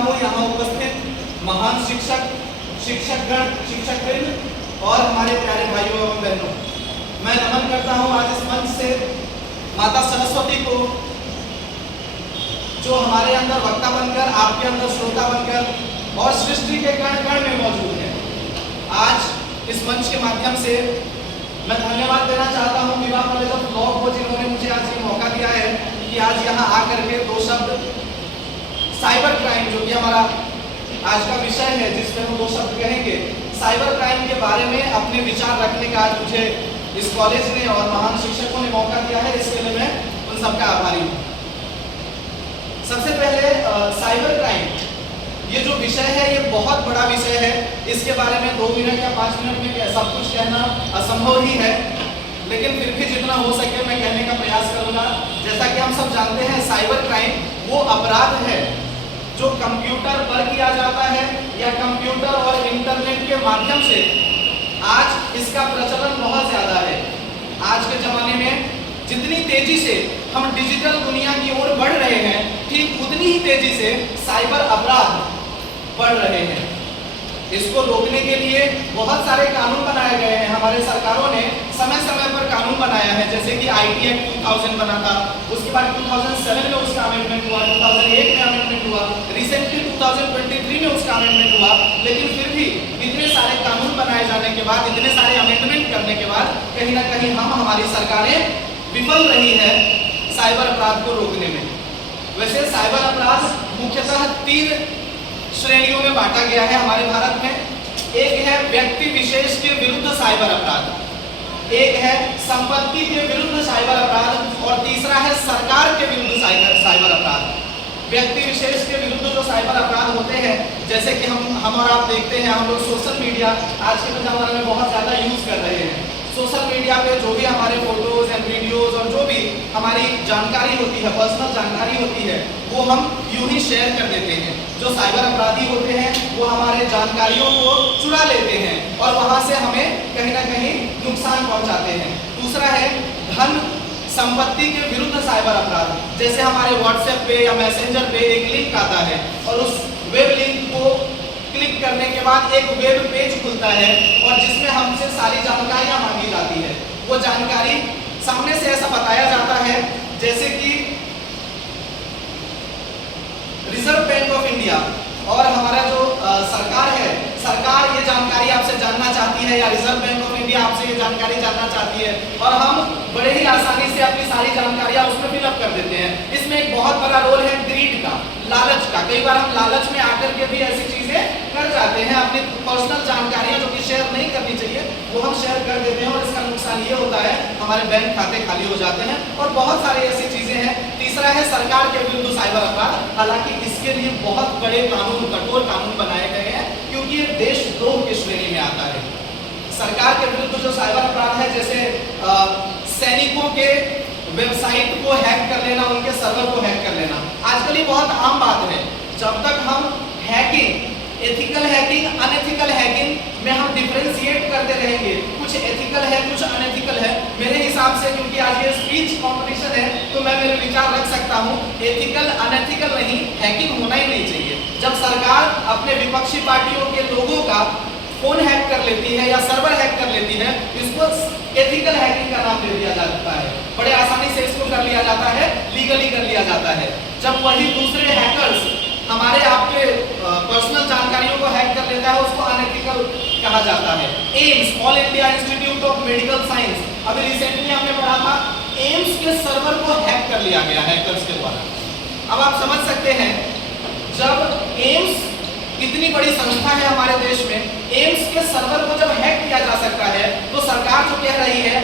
हूँ यहाँ उपस्थित महान शिक्षकगण, शिक्षकवृंद और हमारे प्यारे भाइयों एवं बहनों। मैं नमन करता हूँ आज इस मंच से माता सरस्वती को, जो हमारे अंदर वक्ता बनकर, आपके अंदर श्रोता बनकर और सृष्टि के कण कण में मौजूद है। आज इस मंच के माध्यम से मैं धन्यवाद देना चाहता हूँ विवाह कॉलेज ऑफ लॉ को, जिन्होंने मुझे आज ये मौका दिया है कि आज यहाँ आकर के दो शब्द साइबर क्राइम, जो कि हमारा आज का विषय है, जिस पर हम दो शब्द कहेंगे, साइबर क्राइम के बारे में अपने विचार रखने का आज मुझे इस कॉलेज ने और महान शिक्षकों ने मौका दिया है। इसके लिए मैं उन सबका आभारी हूँ। सबसे पहले साइबर क्राइम, ये जो विषय है ये बहुत बड़ा विषय है। इसके बारे में 2 मिनट या 5 मिनट में सब कुछ कहना असंभव ही है, लेकिन फिर भी जितना हो सके मैं कहने का प्रयास करूंगा। जैसा कि हम सब जानते हैं, साइबर क्राइम वो अपराध है जो कंप्यूटर पर किया जाता है या कंप्यूटर और इंटरनेट के माध्यम से। आज इसका प्रचलन बहुत ज्यादा है। आज के जमाने में जितनी तेजी से हम डिजिटल दुनिया की ओर बढ़ रहे हैं, ठीक उतनी ही तेजी से साइबर अपराध बढ़ रहे हैं। इसको रोकने के लिए बहुत सारे कानून बनाए गए हैं। हमारे सरकारों ने समय समय पर कानून बनाया है, जैसे कि IT एक्ट 2000 बना था, उसके बाद 2007 में उसका अमेंडमेंट हुआ, 2001 में अमेंडमेंट हुआ, रिसेंटली 2023 में उसका अमेंडमेंट हुआ। लेकिन फिर भी इतने सारे कानून बनाए जाने के बाद, इतने सारे अमेंडमेंट करने के बाद कहीं ना कहीं हमारी सरकारें विफल रही है साइबर अपराध को रोकने में। वैसे साइबर अपराध मुख्यतः 3 श्रेणियों में बांटा गया है हमारे भारत में। एक है व्यक्ति विशेष के विरुद्ध साइबर अपराध, एक है संपत्ति के विरुद्ध साइबर अपराध और तीसरा है सरकार के विरुद्ध साइबर अपराध। व्यक्ति विशेष के विरुद्ध जो साइबर अपराध होते हैं, जैसे कि हम और आप देखते हैं, हम लोग सोशल मीडिया आज के जमाने में बहुत ज्यादा यूज कर रहे हैं। सोशल मीडिया पे जो भी हमारे फोटोज एंड वीडियोज और जो भी हमारी जानकारी होती है, पर्सनल जानकारी होती है, वो हम यूं ही शेयर कर देते हैं। जो साइबर अपराधी होते हैं वो हमारे जानकारियों को चुरा लेते हैं और वहां से हमें कहीं ना कहीं नुकसान पहुंचाते हैं। दूसरा है धन संपत्ति के विरुद्ध साइबर अपराध। जैसे हमारे व्हाट्सएप पे या मैसेंजर पे एक लिंक आता है और उस वेब लिंक को क्लिक करने के बाद एक वेब पेज खुलता है और जिसमें हमसे सारी जानकारियां मांगी जाती है। वो जानकारी सामने से ऐसा बताया जाता है जैसे कि रिजर्व बैंक ऑफ इंडिया और हमारा जो सरकार है, सरकार ये जानकारी आपसे जानना चाहती है या रिजर्व बैंक ऑफ इंडिया आपसे ये जानकारी जानना चाहती है और हम बड़े ही आसानी से अपनी सारी जानकारियां उसमें फिलअप कर देते हैं। इसमें एक बहुत बड़ा रोल है ग्रीड का, लालच का। कई बार हम लालच में आकर के भी ऐसी चीजें कर जाते हैं। अपनी पर्सनल जानकारियां जो कि शेयर नहीं करनी चाहिए वो हम शेयर कर देते हैं और इसका नुकसान ये होता है हमारे बैंक खाते खाली हो जाते हैं और बहुत सारी ऐसी चीजें हैं। तीसरा है सरकार के विरुद्ध साइबर अपराध। हालांकि इसके लिए बहुत बड़े कानून, कठोर कानून बनाए गए हैं क्योंकि ये देशद्रोह की श्रेणी में आता है। सरकार के विरुद्ध जो साइबर अपराध है, जैसे सैनिकों के वेबसाइट को हैक कर लेना, उनके सर्वर को हैक कर लेना, आजकल ये बहुत आम बात है। जब तक हम hacking, ethical hacking, unethical hacking में हम डिफरेंशिएट करते रहेंगे, कुछ एथिकल है कुछ अनएथिकल है, मेरे हिसाब से, क्योंकि आज ये स्पीच कंपटीशन है तो मैं मेरे विचार रख सकता हूँ, एथिकल अनएथिकल नहीं, हैकिंग होना ही नहीं चाहिए। जब सरकार अपने विपक्षी पार्टियों के लोगों का फोन हैक कर लेती है या सर्वर हैक कर लेती है, इसको एथिकल हैकिंग का नाम दे दिया जाता है। बड़े आसानी से इसको कर लिया जाता है, लीगली कर लिया जाता है। जब वही दूसरे हैकर्स हमारे आपके पर्सनल जानकारियों को हैक कर लेता है, उसको अनएथिकल कहा जाता है। AIIMS, all India institute of medical science, अभी रिसेंटली हमने पढ़ा था, एम्स के सर्वर को हैक कर लिया गया हैकर्स के द्वारा। अब आप समझ सकते हैं, जब एम्स इतनी बड़ी संस्था है हमारे देश में, एम्स के सर्वर को जब हैक किया जा सकता है तो सरकार जो कह रही है